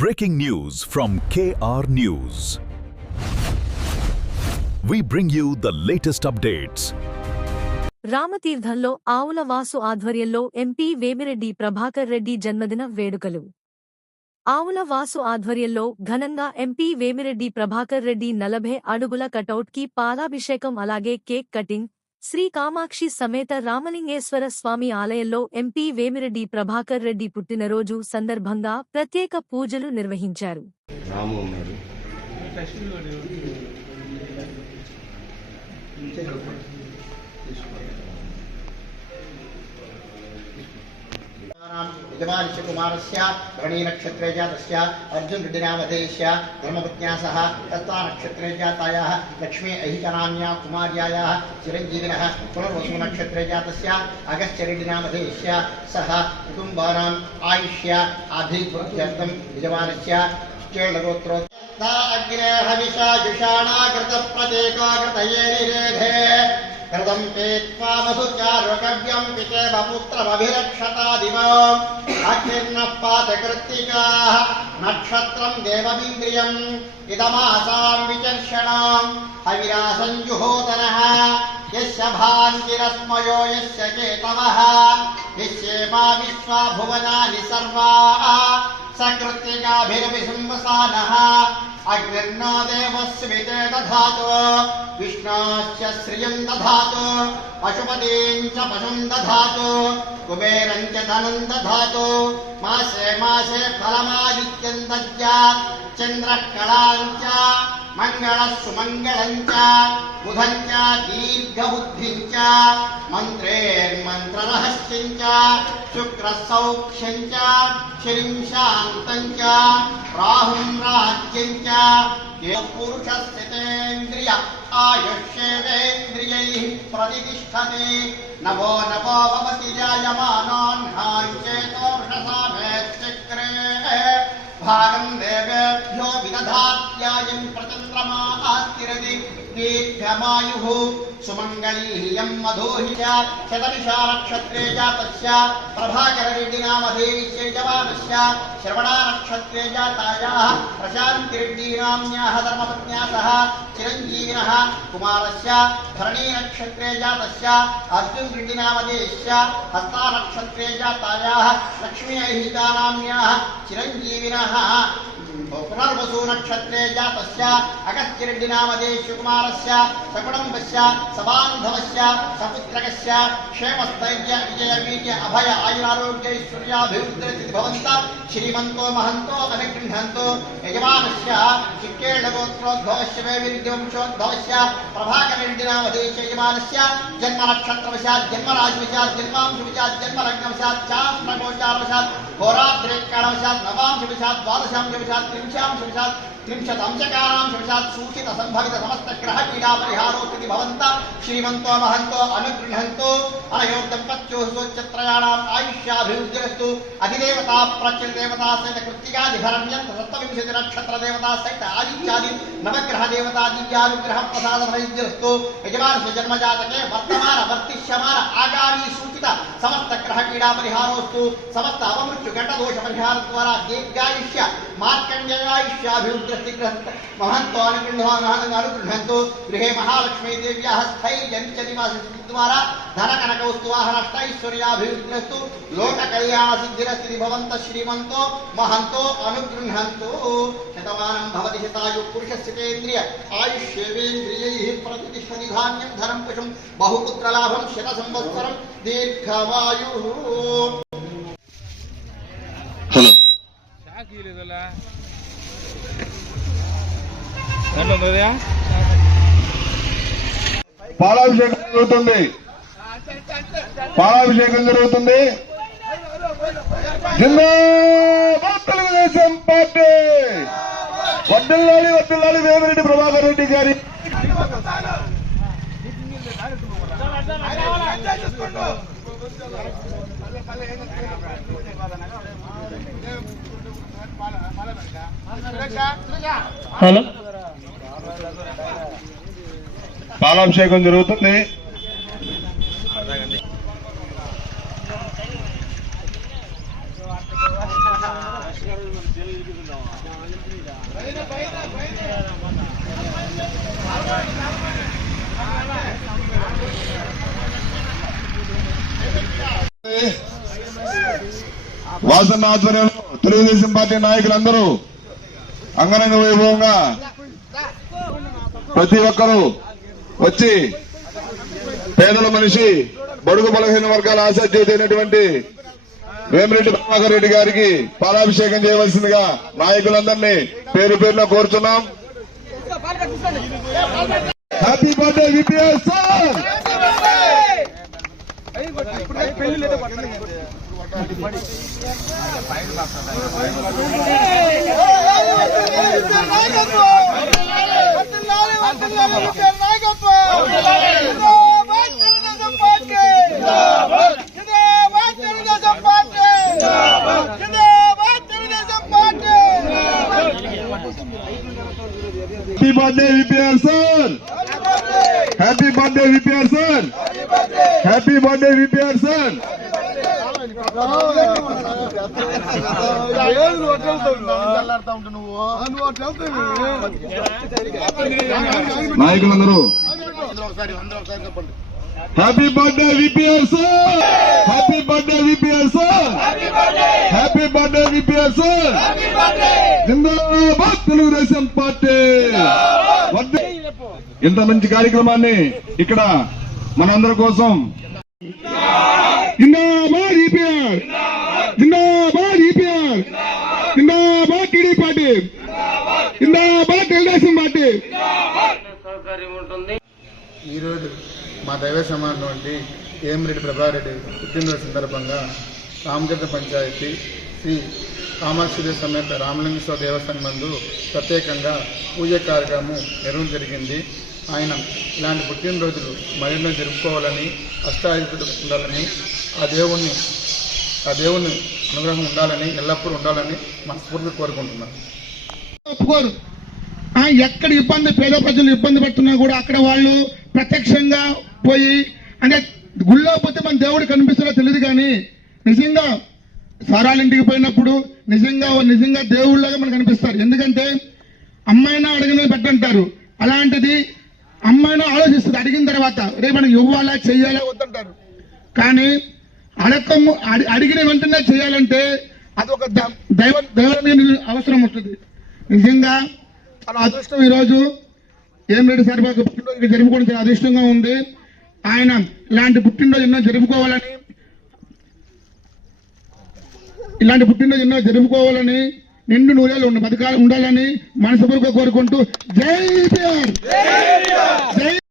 Breaking news from KR News. We bring you the latest updates. రామతీర్థంలో ఆవుల వాసు ఆధ్వర్యంలో MP Vemireddy Prabhakar Reddy జన్మదిన వేడుకలు. ఆవుల వాసు ఆధ్వర్యంలో ఘనంగా ఎంపీ వేమిరెడ్డి ప్రభాకర్ రెడ్డి 40 అడుగుల కటౌట్కి పాలాభిషేకం అలాగే కేక్ కటింగ్ శ్రీ కామాక్షి సమేత రామలింగేశ్వర స్వామి ఆలయంలో ఎంపీ వేమిరెడ్డి ప్రభాకర్ రెడ్డి పుట్టినరోజు సందర్భంగా ప్రత్యేక పూజలు నిర్వహించారు. यजमानस्य कुमारस्य भरणी नक्षत्रे जातस्य अर्जुन रेड्डिनामधेयस्य धर्मपत्न्या सह तत्ता नक्षत्रे जातायाः लक्ष्मी अहितनाम्या कुमार्यायाः चिरञ्जीविनः पुनर्वसु नक्षत्रे जातस्य अगस्त्य रेड्डिनामधेयस्य सह कुटुम्बानाम् आयुष्य अभिवृद्ध्यर्थं यजमानस्य चेळगोत्रोक्ता अग्ने हविषा जुषाणा कृतप्रतीकाकृतये निरेधे कृतं पेत्वा वसुचारुकव्यं पितेव पुत्रमभिरक्षता दिवम् अग्निर्नः पातकृत्तिकाः नक्षत्रं देवमिन्द्रियम् इदमासां विचर्षणां हविरासञ्जुहोतनः यस्य भान्तिरस्मयो यस्य केतवः यस्येमा विश्वा भुवनानि सर्वाः सकृत्तिकाभिरभिसंवसानः अग्निर्नो देवस्मिते दधातु विष्णाश्च श्रियं दधातु पशुपतीं च पशुं दधातु कुबेरं च धनं दधातु मासे मासे फलमादित्यं दद्यात् चन्द्रः कलां च मङ्गलः सुमङ्गलं च बुधं च दीर्घबुद्धिं च मन्त्रेर्मन्त्ररहस्यं च शुक्रः सौख्यं च श्रीं शान्तं च राहुं राज्यं च पुरुषस्थितेन्द्रिय आयुष्येवेन्द्रियैः प्रतिष्ठते नभो नभो भवति जायमानान्हाञ्चेतोषसामेश्चक्रे भागं देवेभ्यो विदधात्यायं प्रचन्द्रमास्तिरति दीर्घमायुः सुमङ्गलीयं मधुहि च शतभिषा नक्षत्रे जातस्य प्रभाकररेड्डिनामधेयस्य यजमानस्य श्रवणा नक्षत्रे जातायाः प्रशान्तिरेड्डिनाम्न्याः धर्मपत्न्या सह चिरञ्जीविनः कुमारस्य भरणी नक्षत्रे जातस्य अर्जुनरेड्डिनामधेयस्य हस्ता नक्षत्रे जातायाः लक्ष्मी अहितानाम्न्याः चिरञ्जीविनः पुनर्वसु नक्षत्रे जातस्य अगस्त्यरेड्डिनामधेयस्य कुमारस्य सकुटुम्बस्य सबान्धवस्य सपुत्रकस्य क्षेमस्थैर्य विजय वीर्य अभय आयुरारोग्यैश्वर्याभिवृद्धिः भवन्तः श्रीमन्तो महन्तो अनुगृह्णन्तु यजमानस्य चिक्केळगोत्रोद्भवस्य वेविर्यवंशोद्भवस्य प्रभाकररेड्डिनामधेयस्य यजमानस्य जन्मनक्षत्रवशात् जन्मराशिवशात् जन्मांशवशात् जन्मलग्नवशात् चान्द्रगोचारवशात् होराद्रेकालवशात् नवांशवशात् द्वादशांशवशात् त्रिंशांशवशात् त्रिंशदंशकारांशवशात् सूचित संभवित समस्त ग्रह पीडा परिहारोक्ति भवन्तः श्रीमन्तो महन्तो अनुगृह्णन्तु अनयोः दम्पत्योः सोच्चत्रयाणाम् आयुष्याभिवृद्धिरस्तु अधिदेवता प्रत्यदेवता सहित कृत्तिकादिभरण्यं सप्तविंशति नक्षत्र देवता सहित आदित्यादि नवग्रह देवता दिव्यानुग्रह प्रसाद फलसिद्धिरस्तु यजमानस्य जन्मजातके वर्तमान वर्तिष्यमान आगामी सूचित समस्त ग्रह पीडा परिहारोस्तु समस्त अपमृत्यु गण्डदोष परिहार द्वारा दीर्घायुष्य मार्कण्डेयायुष्याभिवृद्धि महंतो अनुगृह्णन्तु गृहे महालक्ष्मी देव्याः स्थैर्यनित्यनिवासद्वारा धनकनकवस्तुवाहनष्टैश्वर्याभिवृद्धिरस्तु लोककल्याणसिद्धिरस्ति भवन्तः श्रीमन्तो महन्तो अनुगृह्णन्तु शतमानं भवति शतायुः पुरुषस्य तेन्द्रिय आयुष्येवेन्द्रियैः प्रतिष्ठति धान्यं धनं कुशं बहुपुत्रलाभं शतसंवत्सरं दीर्घमायुः. పాలాభిషేకం జరుగుతుంది జిందాబాద్ తెలుగుదేశం పార్టీ వర్ధిల్లాలి వర్ధిల్లాలి వేమిరెడ్డి ప్రభాకర్ రెడ్డి గారి హలో పాలాభిషేకం జరుగుతుంది. వాసన్న ఆధ్వర్యంలో తెలుగుదేశం పార్టీ నాయకులందరూ అంగరంగ వైభవంగా ప్రతి ఒక్కరూ వచ్చి పేదల మనిషి బడుగు బలహీన వర్గాల ఆశాజ్యోతి అయినటువంటి వేమిరెడ్డి ప్రభాకర్ రెడ్డి గారికి పాలాభిషేకం చేయవలసిందిగా నాయకులందరినీ పేరు పేరున కోరుచున్నాం. Happy birthday VPS sir. Happy birthday VPR sir. Happy birthday VPR sir. Happy birthday VPR sir. నాయకులందరూ happy birthday VPR sir. Happy birthday VPR sir. Happy birthday VPR sir. జిందాబాద్ తెలుగుదేశం పార్టీ. ఇంత మంచి కార్యక్రమాన్ని ఇక్కడ మనందరి కోసం జిందాబాద్ ఈపీఆర్, జిందాబాద్ ఈపీఆర్, జిందాబాద్ టీడీ పార్టీ, జిందాబాద్ తెలుగుదేశం పార్టీ. ఈరోజు మా దైవ సమానటువంటి వేమిరెడ్డి ప్రభాకర్ రెడ్డి పుట్టినరోజు సందర్భంగా రామగడ్డ పంచాయతీ శ్రీ కామాక్షి సమేత రామలింగేశ్వర దేవస్థానం నందు ప్రత్యేకంగా పూజ కార్యక్రమం నిర్వహించడం జరిగింది. ఆయన ఇలాంటి పుట్టినరోజులు మరెన్నో జరుపుకోవాలని, అష్టాయుధులు ఉండాలని, ఆ దేవుని అనుగ్రహం ఉండాలని, ఎల్లప్పుడూ ఉండాలని మనస్ఫూర్తిగా కోరుకుంటున్నాను. ఒప్పుకోరు. ఎక్కడ ఇబ్బంది, పేద ప్రజలు ఇబ్బంది పడుతున్నా కూడా అక్కడ వాళ్ళు ప్రత్యక్షంగా పోయి, అంటే గుళ్ళో పోతే మన దేవుడు కనిపిస్తున్నా తెలియదు, కానీ నిజంగా సారాల ఇంటికి పోయినప్పుడు నిజంగా దేవుళ్ళగా మనకు కనిపిస్తారు. ఎందుకంటే అమ్మాయినా అడిగినది పెట్టంటారు, అలాంటిది అమ్మాయినా ఆలోచిస్తుంది. అడిగిన తర్వాత రేపు మనం ఇవ్వాలా చెయ్యాలా వద్దంటారు. కానీ అడిగిన వెంటనే చేయాలంటే అదొక దైవం అవసరం వస్తుంది. నిజంగా చాలా అదృష్టం ఈరోజు వేమిరెడ్డి సార్ పుట్టినరోజు జరుపుకోవడం చాలా అదృష్టంగా ఉంది. ఆయన ఇలాంటి పుట్టినరోజు ఎన్నో జరుపుకోవాలని నిండు నూరేళ్ళు బతకాలు ఉండాలని మనస్ఫూర్తిగా కోరుకుంటూ జై కేఆర్.